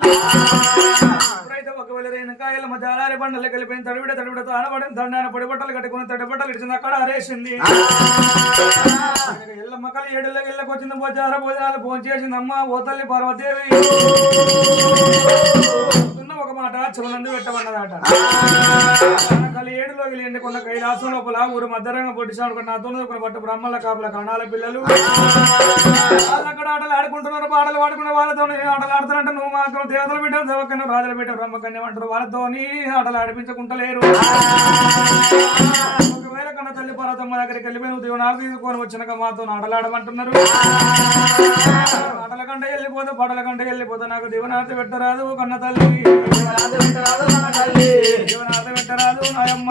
ఇప్పుడైతే ఒకవేళ రేణుకా ఎల్లమ్మ జాలారి బండలు కలిపిన తడిబిడతో ఆనబడిన దండాన పొడి బట్టలు కట్టుకుని తడి బట్టలు ఇచ్చింది అక్కడ ఆరేసింది ఎల్లమ్మ కలి ఏడులో ఇళ్ళకి వచ్చింది భోజనాల భోజనాలు భోజనం చేసింది అమ్మ ఓ తల్లి పార్వతీదేవి ఒక మాట చెవులందు పెట్టమన్నదట కలి ఏడులో ఎండుకున్న కైలాసం లోపల ఊరు మధ్యరంగం పొట్టిసాడు నాతో పట్టు బ్రహ్మల కాపుల కణాల పిల్లలు వాళ్ళు అక్కడ ఆటలు ఆడుకుంటున్నారు పాటలు పాడుకున్న వాళ్ళతో ఆటలు ఆడుతారంటే నువ్వు మాకు దేవతల బిడ్డ దేవకన్య రాజుల బిడ్డ బ్రహ్మకన్యం అంటారు వాళ్ళతోని ఆటలు ఆడిపించుకుంటలేరు ఒకవేళ కన్నా తల్లి పర్వతమ్మ దగ్గరికి వెళ్ళిపోయి నువ్వు దేవుని తీసుకొని వచ్చినాక మాతో ఆటలు ఆడమంటున్నారు ఆటల కంటే వెళ్ళిపోతే పాటల కంటే వెళ్ళిపోతే నాకు దేవునార్తి పెట్టరాదు కన్న తల్లి దేవునార్తి పెట్టరాదు నాయమ్మ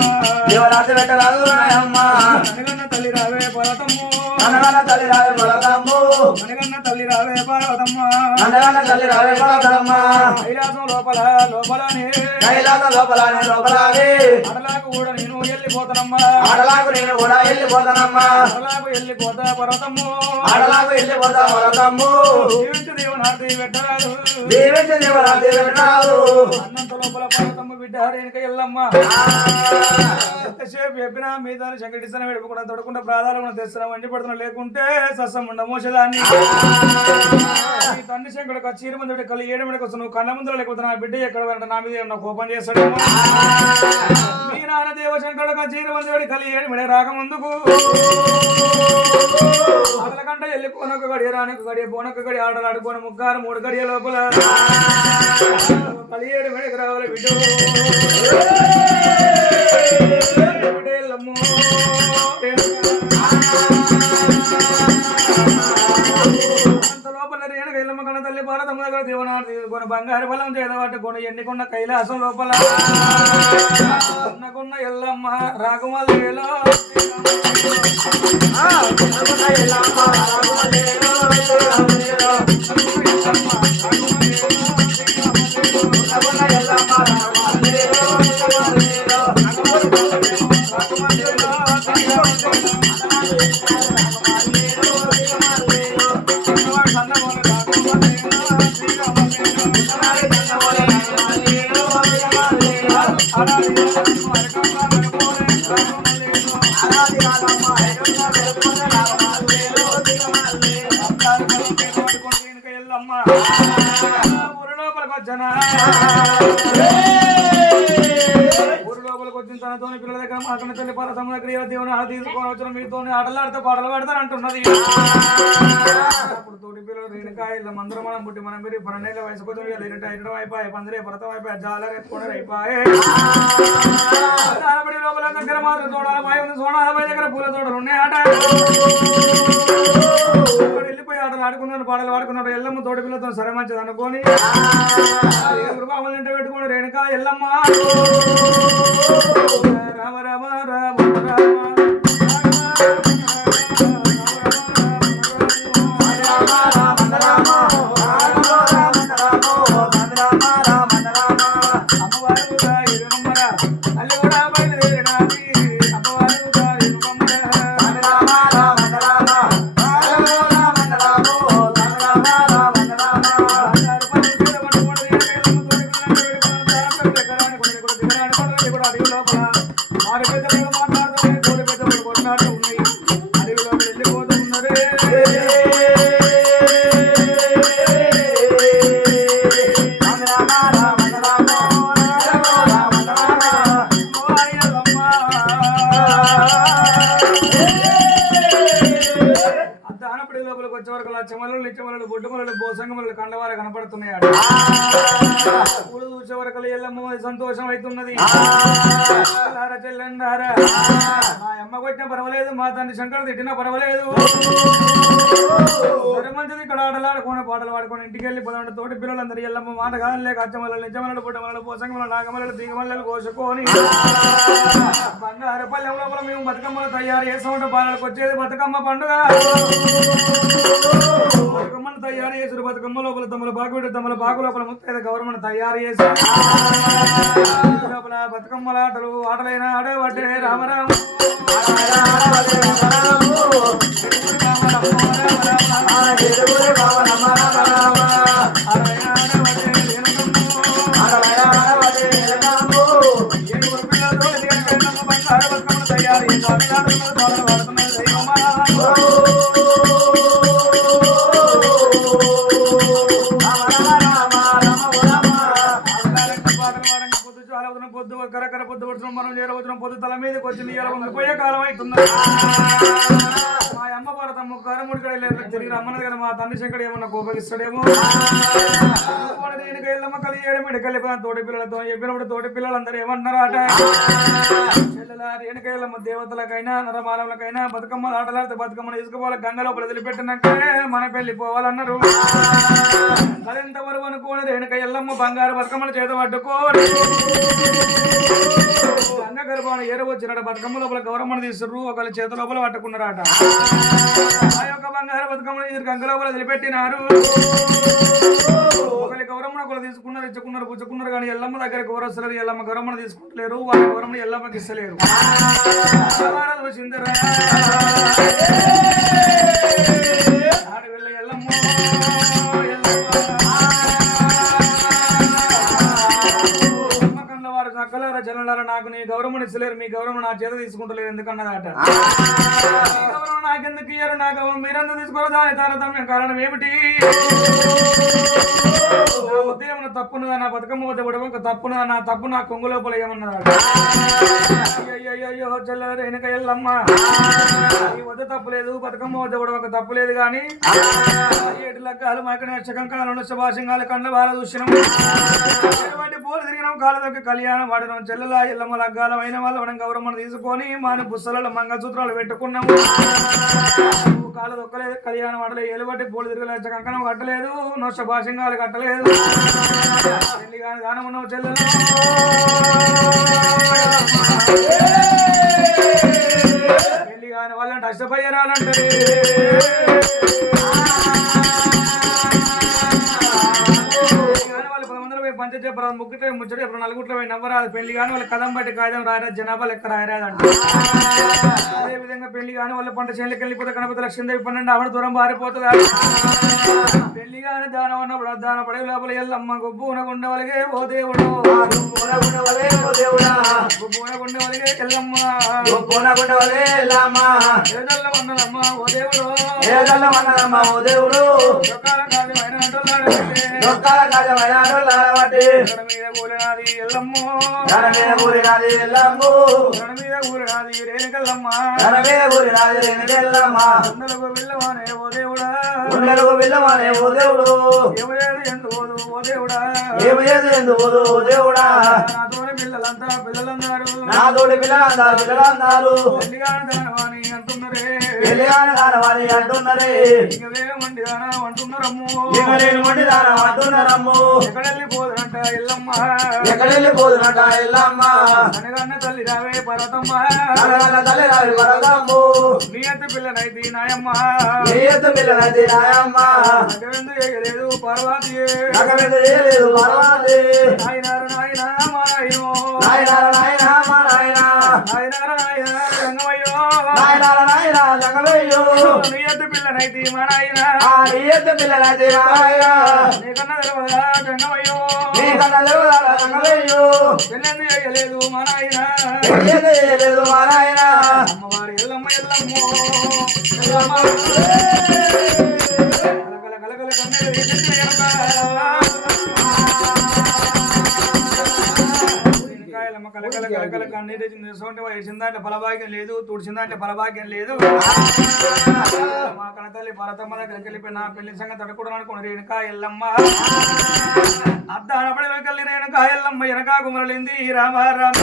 అనగన్న తల్లి రావే పర్వతమ్ము అనగన్న తల్లి రావే పర్వతమ్మ కైలాసం లోపలనే అడలాకు కూడా నేను వెళ్ళిపోతానమ్మా అడలాకు వెళ్ళిపోతా పర్వతమ్ము దేవునార్తి పెట్టరాదు అన్నంత లోపల పర్వతమ్మ బిడ్డ రేణుక ఎల్లమ్మ ఎంతసేపు చెప్పినా మీద శంకటిస్తాను విడిపకుండా తొడకుండా ప్రాధాన్యం తెస్తున్నా వండి పడుతున్నా లేకుంటే సస్సం ఉండ మోసదాన్ని ఈ తండ్రి శంకరుడు చీర ముందు కళ్ళు ఏడు మందికి వస్తాను నువ్వు కళ్ళ ముందు లేకపోతే నా బిడ్డ ఎక్కడ నా మీద ఏమన్నా కోపం చేస్తాడేమో మీ నాన్న దేవశంకరుడు చీర ముందు కళ్ళు ఏడు మంది రాకముందుకు అగల కంటే వెళ్ళిపోనొక గడియ రానొక గడియ పోనొక గడియ ఆటలు ఆడుకోని ముగ్గారు 3 గడియ లోపల 17 మందికి రావాలి బిడ్డ అంత లోపల రేణుక ఎల్లమ్మ కన్న తల్లి భారతమ్మ దగ్గర దేవనార్తి తీసుకొని బంగారు బలం చేదబట్టుకొని ఎన్నికొన్న కైలాసం లోపల అన్నకున్న ఎల్లమ్మ రాఘమల్లేలో ఊరు లోపలికి వచ్చిన తనతో పిల్లల దగ్గర మాకన్న తల్లి పరతమ్మ దగ్గర దేవుని ఆడ తీసుకొని వచ్చిన మీతో ఆటలాడితే పాటలు పెడతారు అంటున్నది అప్పుడు తోటి పిల్లలు రేణుకాయల మందరం మనం పుట్టి మనం పెరిగి 12 ఏళ్ళ వయసు కొంచెం ఇరటం అయిపోయి పందిరే పరతం అయిపోయి జాలర్ ఎత్తుకొని అయిపోయి ఆడబడి లోపల దగ్గర మాత్రం చూడాలి పై ఉంది చూడాలి పై దగ్గర పూల తోటలు ఉన్నాయి ఆట వెళ్ళిపోయి ఆటలు ఆడుకున్నాడు పాటలు ఆడుకున్నాడు ఎల్లమ్మ తోటి పిల్లతో సరే మంచిది అనుకోని బాబులు ఇంట పెట్టుకోండి రేణుకా ఎల్లమ్మ రామ రామ రామ రామ చెమలు బొడ్డుమలు బోసంగములు కండవార కనపడుతున్నాయి పూలు చూసే వరకు ఎల్లమ్మ సంతోషం అవుతున్నది చెల్లండారా మా అమ్మ కొట్టినా పర్వాలేదు మా తండ్రి శంకర్ తిట్టినా పర్వాలేదు సరే మంచిది ఇక్కడ ఆటలాడుకొని పాటలు పాడుకొని ఇంటికి వెళ్ళి పొలంటే తోటి పిల్లలందరూ ఎల్లమ్మ మాట కాదు లేక అచ్చమల్లలు నిజమల్లలు బొడ్డమల్లలు పోసంగమలు నాగమల్లలు దిగమల్లలు కోసుకొని బంగారు పల్లెం లోపల మేము బతుకమ్మలు తయారు చేస్తామంటే పాలలకు వచ్చేది బతుకమ్మ పండుగ బతుకమ్మను తయారు చేసారు బతుకమ్మ లోపల తమల బాగుడు తమల బాగు లోపల ముత్తైద గవర్నమెంట్ తయారు చేసి లోపల బతుకమ్మల ఆటలు ఆటలైన ఆడేవాటే రామరామ ఆడుతున్నది పాటలు పాడుతున్నది దైవమా పొద్దు కరకర పొద్దు పడుతున్నాం మనం చేరవచ్చున్నాం పొద్దు తల మీదకి వచ్చింది ఇలా ఉండిపోయే కాలం అవుతుంది మా అమ్మ భారతమ్మ కారముడి కడ తిరిగి రమ్మన్నది కదా మా తండ్రి శంకడు ఏమన్నా కోపగిస్తాడేమో దీనికి వెళ్ళమ్మ కలియడం ఎడకెళ్ళిపోయిన తోటి పిల్లలతో చెప్పినప్పుడు తోటి పిల్లలందరూ ఏమన్నారు అట చెల్లెల రేణుక వెళ్ళమ్మ దేవతలకైనా నరమాలకైనా బతుకమ్మలు ఆటలాడితే బతుకమ్మను తీసుకుపోవాలి గంగలో వదిలిపెట్టినాకే మన పెళ్లి పోవాలన్నారు మరింత వరకు అనుకోని రేణుక ఎల్లమ్మ బంగారు బతుకమ్మలు చేత పట్టుకోని గంగ గర్భాన్ని ఏరవచ్చినట బతుకమ్మ లోపల గౌరమ్మను తీసుకురు ఒకళ్ళ చేత లోపల పట్టుకున్నారట ఆ యొక్క బంగారు బతుకమ్మను గంగ లోపల వదిలిపెట్టినారు ఒకరి గౌరమ్మను ఒకరు తీసుకున్నారు ఇచ్చుకున్నారు పుచ్చుకున్నారు కానీ ఎల్లమ్మ దగ్గర గౌరవస్తారు ఎల్లమ్మ గౌరమ్మను తీసుకుంటలేరు వాళ్ళ గౌరమ్మను ఎల్లమ్మకి ఇస్తలేరు చిందరా ఎల్లమ్మ సకలారా జనులారా నాకు నీ గౌరవం ఇస్తలేరు మీ గౌరవం నా చేత తీసుకుంటలేరు ఎందుకన్నదాట గౌరవం నాకెందుకు ఇయ్యారు నా గౌరవం మీరెందుకు తీసుకోరు దాని తారతమ్యం కారణం ఏమిటి నా ఉదయం తప్పున్నదా నా బతుకమ్మ వద్ద పడవ ఒక తప్పున్నదా నా తప్పు నా కొంగు లోపల ఏమన్నదాట అయ్యో చెల్లెల రేణుక ఎల్లమ్మ ఈ వద్ద తప్పు లేదు బతుకమ్మ వద్ద పడవ ఒక తప్పు లేదు కానీ ఏటి లగ్గాలు మాకనే శకంకాలంలో శుభాషంగాలు కండ్ల బాల చూసినాం పూలు తిరిగినాం కాళ్ళకి కళ్యాణం వాడినాం చెల్లెల ఎల్లమ్మ లగ్గాలం అయిన వాళ్ళు మనం గౌరమ్మను తీసుకొని మన పుస్తలలో మంగళసూత్రాలు పెట్టుకున్నాము కాళ్ళు దొక్కలేదు కళ్యాణం వాడలేదు ఏలుబట్టి పూలు తిరగలేదు కంకణం కట్టలేదు నొ శుభాషంగాలు కట్టలేదు పెళ్లి కానీ దానం ఉన్నావు చెల్లెలు పెళ్లి కాని వాళ్ళంటే అష్టపయ్యరాలంటే పంచ చెప్పరాదు ముగ్గుట ముచ్చట చెప్పరు నలుగుట్లో పోయి నవ్వరాదు పెళ్లి కానీ వాళ్ళ కదం బట్టి కాగితం రాయరాదు జనాభా లెక్క రాయరాదంట అదే విధంగా పెళ్లి కానీ వాళ్ళ పంట చేనులకు వెళ్ళిపోతే గణపతి లక్ష్మీదేవి 12 ఆవిడ దూరం పారిపోతుంది పెళ్లి కానీ దానం ఉన్నప్పుడు దాన పడే లోపల ఎల్లమ్మ గొబ్బు ఉనగుండ వలిగే ఓ దేవుడు ఎల్లమ్మ ఏదల్లమన్నదమ్మ ఓ దేవుడు మీద కూలినాది ఎల్లమ్మో రేణుకల్లమ్మ వెళ్ళవానే ఓ దేవుడా ఏమయ్యేది ఎందు ఓ దేవుడా నాతోటి పిల్లలందరూ అంటున్నారే అంటున్నారమ్ము ఎక్కడెళ్ళిపోదునంట ఎల్లమ్మ అనగన్న తల్లి రావే పర్వతమ్మ నీ ఎత్తు పిల్లనైతే నాయమ్మ లేదు పర్వాతి నాయన రంగమయ్యో నీ ఎత్తు పిల్లనైతే మా నాయన నీకన్నా తెలియదా రంగమయ్యో పెళ్ళెందు చేయలేదు మా నాయన అమ్మవారి ఎల్లమ్మ కలకల కలకల కన్నీరు వేసిందంటే ఫలభాగ్యం లేదు తుడిచిందంటే ఫలభాగ్యం లేదు మా కనతల్లి భరతమ్మ దగ్గరికి వెళ్ళిపోయి నా పెళ్లి సంగతి తడుకోవడం అనుకుని రేణుక ఎల్లమ్మ అద్దానపడి రేణుక ఎల్లమ్మ వెనక కుమరలింది రామ రామ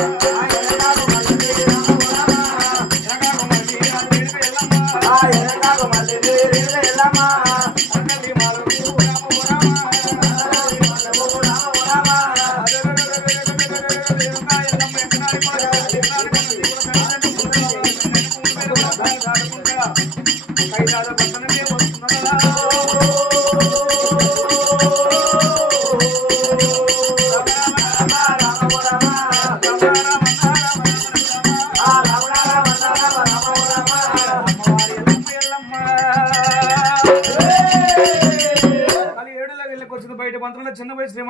బయట మంత్రుల చిన్న వయసు